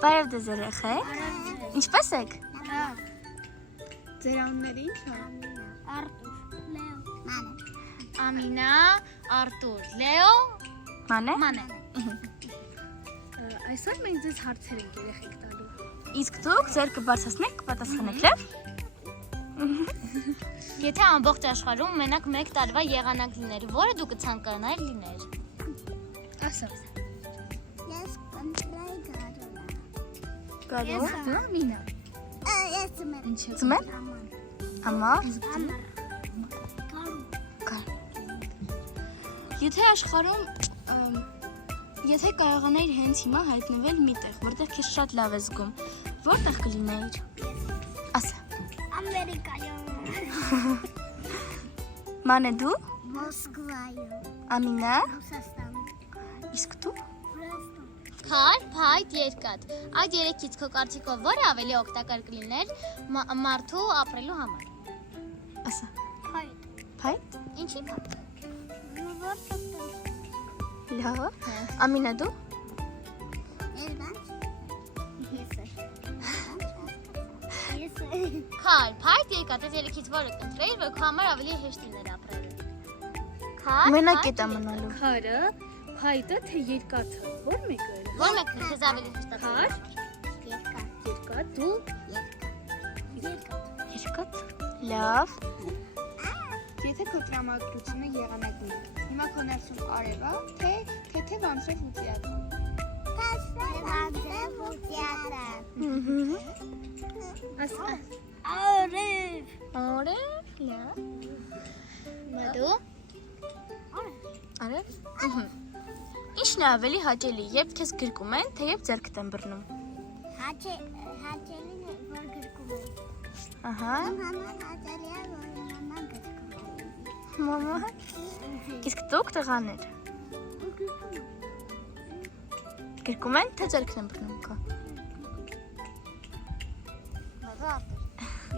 Բարև ձեզ երեխեք։ Ինչպե՞ս եք։ Ձեր անունները ի՞նչ է։ Արտուր, Լեո, Մանե։ Ամինա, Արտուր, Լեո, Մանե։ Մանե։ Այսօր մենք ձեզ հարցեր ենք երեխեք տալու։ Իսկ դուք ձեր կբարձրացնեք, կպատասխանեք, լավ։ Եթե ամբողջ աշխարհում մենակ 1 տարվա եղանակ լիներ, որը դու կցանկանայիր լիներ։ Ասա։ Ես կընտրեի Գարունը։ Գարու։ Ամինա։ Ես ծմեր։ Ինչ է։ Ծմեր։ Ամար։ Գարու։ Եթե աշխարհում եթե կարողանայիր հենց հիմա հայտնվել մի տեղ, որտեղ քեզ շատ լավ է զգում, որտեղ կլինեիր։ Ասա։ Ամերիկայում։ Մանե դու։ Մոսկվայում։ Ամինա։ Ռուսաստանում։ Իսկ դու։ Վրաստանում։ Քար, փայտ, երկաթ։ Այդ երեքից քո կարծիքով որը ավելի օգտակար կլիներ մարդու ապրելու համար։ Ասա։ Հայտ։ Փայտ։ Ինչի՞ փայտ։ Որտեղ։ Լավ։ Ամինա դու։ Երբանց։ Ես։ Քար, փայտ, երկաթ, այդ երեքից որը կընտրեիր, որ քո համար ավելի հեշտ լիներ ապրելը։ Քար, Մենակ փայտ, կետա մնալու։ Քարը, փայտը թե երկաթը։ Ո՞ր մեկը է։ Որ մեկն է քեզ ավելի հեշտ Քար, Երկաթ։ երկաթ, դու Երկաթ։ Երկաթ։ Լավ։ Եթե քո տրամադրությունը եղանակ լինի, հիմա քո ներսում արև է, թե թեթև անձրև ուծյալ։ Անձրև ուծյալը։ Ասա։ Արև։ Օրե։ Լավ։ Դու։ Արև։ Ինչն է ավելի հաճելի, երբ քեզ գրկում են, թե երբ ձեռքդ են բռնում։ Հաճելին է, որ գրկում է։ Ահա։ Իմ համար հաճելի է, որ մաման գրկում է։ Մամա։ Իսկ դուք տղաներ։ Գրկում են, թե ձեռքն են բռնում քո։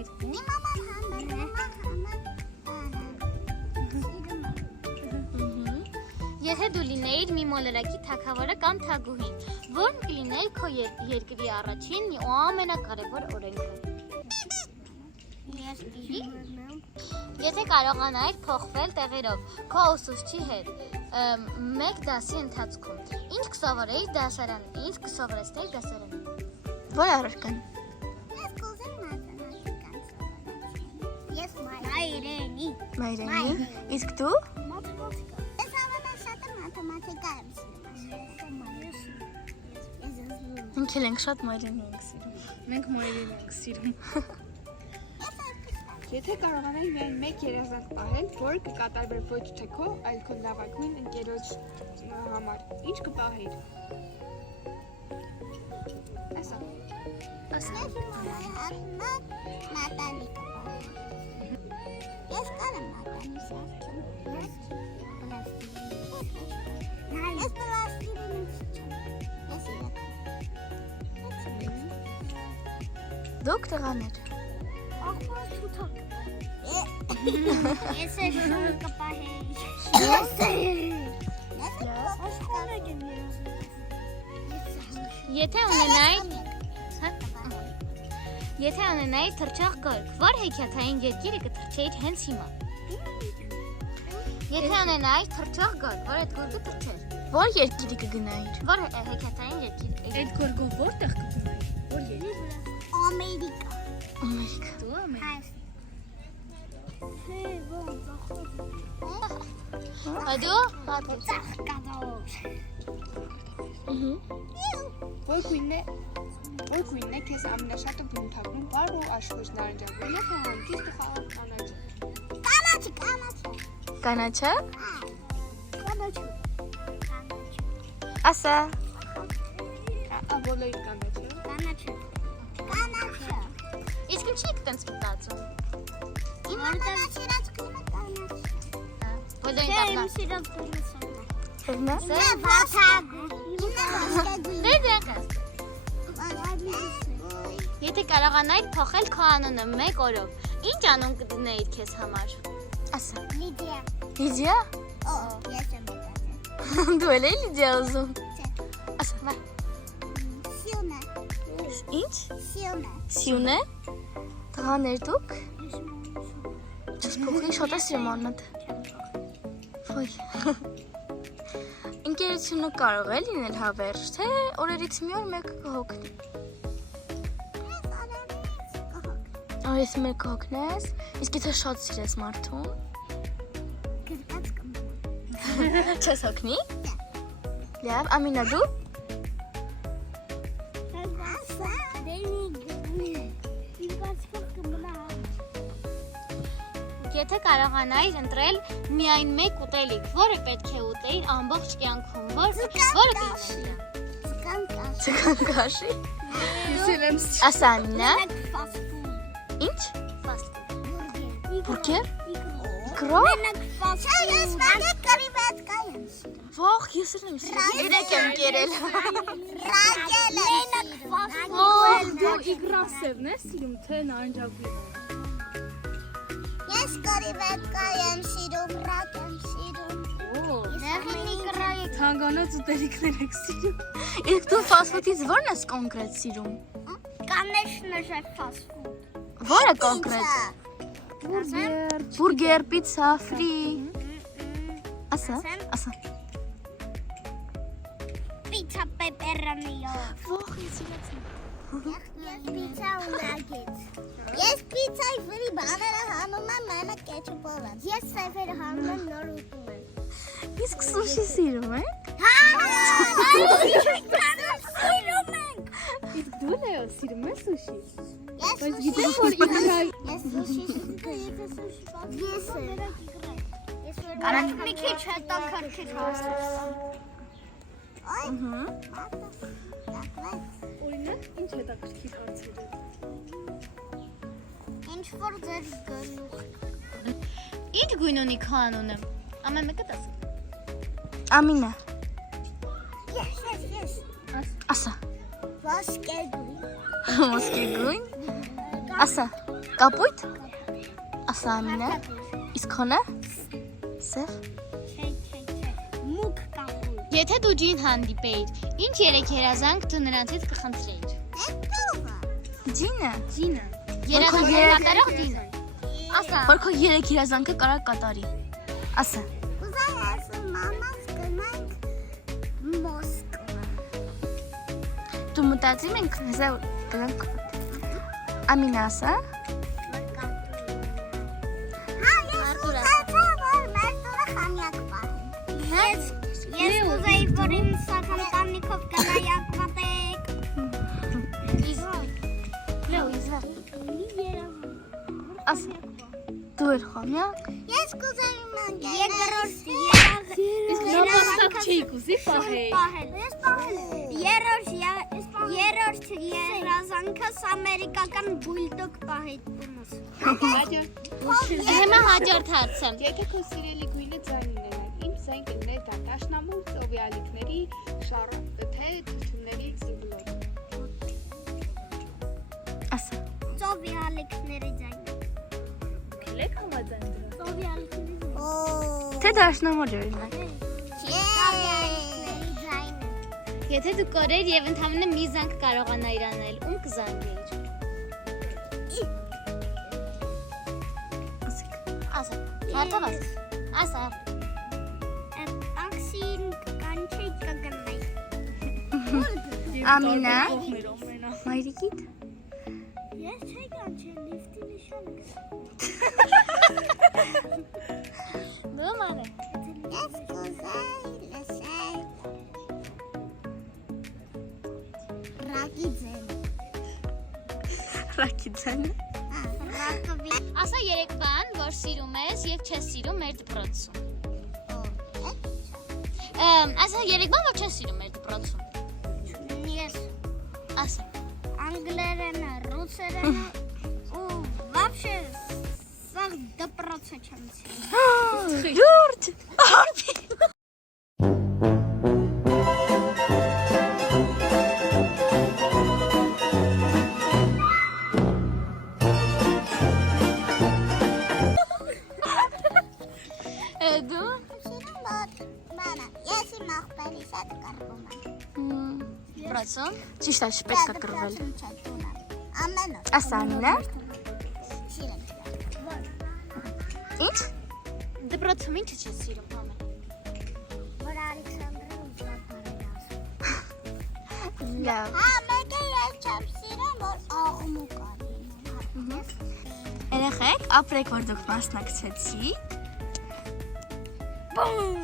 Իմ մաման Եթե դու լինեիր մի մոլորակի թագավորը կամ թագուհին, ո՞րն կլիներ քո երկրի առաջին ու ամենակարևոր օրենքը։ Եթե կարողանայիր փոխվել տեղերով քո ուսուցչի հետ 1 դասի ընթացքում, ինչ կսովորեիր դասարանում, ինչ կսովորեցնեիր դասարանում։ Որ առարկան։ Ես կուզեմ մաթեմատիկան սովորեցնել։ Ես մայրենի։ Մայրենի։ Իսկ դու։ Մաթեմատիկա։ Ես ամենաշատը մաթեմատիկա եմ սիրում։ Մենք էլ ենք շատ մայրենի ենք սիրում։ Մենք մայրին ենք սիրում։ Եթե կարողանայի միայն 1 երազանք պահել, որը կկատարվեր ոչ թե քո, այլ քո լավագույն ընկերոջ համար, ինչ կպահեիր։ Ասա։ Ասա։ Մատանիկա։ Ես կարեմ մատանի սարքեմ։ Ես պլաստիկին ես Դուք տղաներ։ ախոր թութակ։ Ես էլ շուն կպահեի։ Եթե ունենայիր թռչող գորգ, որ հեքիաթային երկիրը կթռչեիր հենց հիմա։ Եթե ունենայիր թռչող գորգ, որ այդ գորգը թռչեր։ Որ երկիրի կգնայիր։ Որ հեքիաթային երկիր։ Այդ գորգով որտեղ կգնայիր։ Որ երկիր։ Ամերիկա։ Ամերիկա։ Դու Ամերիկա։ Դու Ծաղկador։ Որ գույնն է քեզ ամենաշատը բնութագրում բար ու աշխույժ նարնջագույնը, թե հանգիստ ու խաղաղ կանաչը։ Կանաչը։ Կանաչը։ Ասա։ Բոլորի կանաչը։ Կանաչը։ իսկ ինչի՞ եք տենց մտածում։ Իմ ամենասիրած գույնը կանաչը։ Բոլորին Իմ դառնա։ սիրած գույնը սովն է։ Սերնա։ Դե դեկա։ Եթե կարողանայիր փոխել քո անունը 1 օրով, ինչ անուն կդնեիր քեզ համար։ Ասա։ Լիդիա։ Լիդիա։ Ես եմ մտածել։ Դու էլ ես Լիդիա ուզում։ Չէ։ Ասա, վա։ Սյունա։ Ինչ։ Սիոնը։ Սյուն է։ Տղաներ դուք։ Չես փոխի շատ է սիրում աննդ։ Ոյ։ Ընկերությունը կարող է լինել հավերժ, թե օրերից մի օր մեկը կհոգնի։ Այս մեկ կհոգնես, իսկ եթե շատ սիրես մարդուն։ Գրկած կմ։ Չես հոգնի։ Լավ, Ամինա դու։ Եթե կարողանայիր ընտրել միայն մեկ ուտելիք, որը պետք է ուտեիր ամբողջ կյանքում, որը կլիներ։ Չկան կաշի։ Ասա Ամինա։ Ինչ։ Բուրգեր։ Կրո։ Ող, ես եմ սիրում։ Երեք եմ կերել։ Դու իգրասևն ես սիրում, թե նարնջագույնը։ Ես կարիվետկա եմ սիրում, ռակ եմ սիրում։ Թանգանոց ուտելիքներ եք սիրում։ Իսկ դու ֆաստ-ֆուդից ո՞րն ես կոնկրետ սիրում։ Конечно же фастфуд։ Ո՞րը կոնկրետ։ Բուրգեր, պիցա, ֆրի։ Ասա։ Պիցա պեպերոնիով։ Ող, ես սիրեցի։ Ես պիցա ունագեց։ Ես պիցայի վրի բաները հանում եմ մենակ կեչուպով եմ։ Ես սեվերը հանում եմ նոր ուտում եմ։ Իսկ սուշի սիրում եք։ Սիրում ենք։ Իսկ դու Լեո սիրում ես սուշի։ Ես Բայց գիտես որ իգրայ Ես սուշի Կարաք մի քիչ հետո քրքիչ հաստես։ Այ։ օրինակ ինչ հետաքրքիր հարցեր են։ Ինչ որ ձեր գլուխ։ Ինչ գույն ունի քո անունը։ Ամեն մեկը տաս։ Ամինա։ Ես։ Ասա։ Ոսկեգույն։ Ոսկեգույն։ Ասա։ Կապույտ։ Ասա Ամինա։ Իսկ քոնը։ Սև։ Չէ։ Մուկ կապույտ։ Եթե դու ջին հանդիպեիր, ինչ երեք երազանք դու նրանցից կխնդրեիր։ Էտովա։ Ջինը։ Երազանք կատարող ջինը։ Ասա։ Որ քո երեք երազանքը կարա կատարի։ Ասա։ Ուզում ես մամաս գնանք Մոսկվա։ Դու մտածում ենք հզա գնանք։ Ամինա ասա։ Ես ուզեի, որ իմ սակամտանիքով կնայակ մատեք։ Ասա։ Դու էր խամյակ։ Ես կուզեի մանգել։ Նամաստակ չի կուզի պահել։ Երորդ երազանքս ամերիկական բուլդոգ պահել տունս։ Հիմա հաջորդ հարցը։ Եթե քո սիրելի գույնը ձայն ունենար, ինչ ձայն կլիներ դա դաշնամուր, ծովյալիքների, շարոն, թե թթուների զինվոր։ Ասա։ Ծովյալիքների ձայն։ Եք համաձայն դրա։ Ծովյալիքների Թե դաշնամուր օրինակ։ Ծովյալիքների ձայն։ Եթե դու կորեր եւ ընդհանրապես մի զանգ կարողանայիր անել, ում կզանգեիր։ Ասա։ Հարթավաս։ Ասա։ Տաքսին կանչի կգնայի։ Ամինա։ Մայրիկիդ։ Ես չի կանչել լիֆտի նշանը։ Դու մանե։ Ես կուզեի լսել Ռակիձեն։ Ռակիձանը։ Ռակովի։ Ասա 3 բան, որ սիրում ես եւ չես սիրում մեր դպրոցում։ Ասա 3 բան, որ չես սիրում մեր դպրոցում։ Ես Ասա։ անգլերենը, ռուսերենը ու вообще սաղ դպրոցը չեմ սիրում։ Յուրջ։ Դու։ Սիրում որ բանա, ես իմ ախպերիս հետ կռվում եմ։ Դպրոցում։ Ճիշտ է, պետք է կռվել։ Ամեն օր։ Ասանն է։ Սիրեմ։ Ինչ։ Դպրոցում ինչը չես սիրում համը։ Որ Ալեքսանդրը ուզում Լավ։ Հա, մեկը ես չեմ սիրում, որ աղմուկ անի։ Երեխեք, ապրեք, որ դուք մասնակցեցիք։ Բում։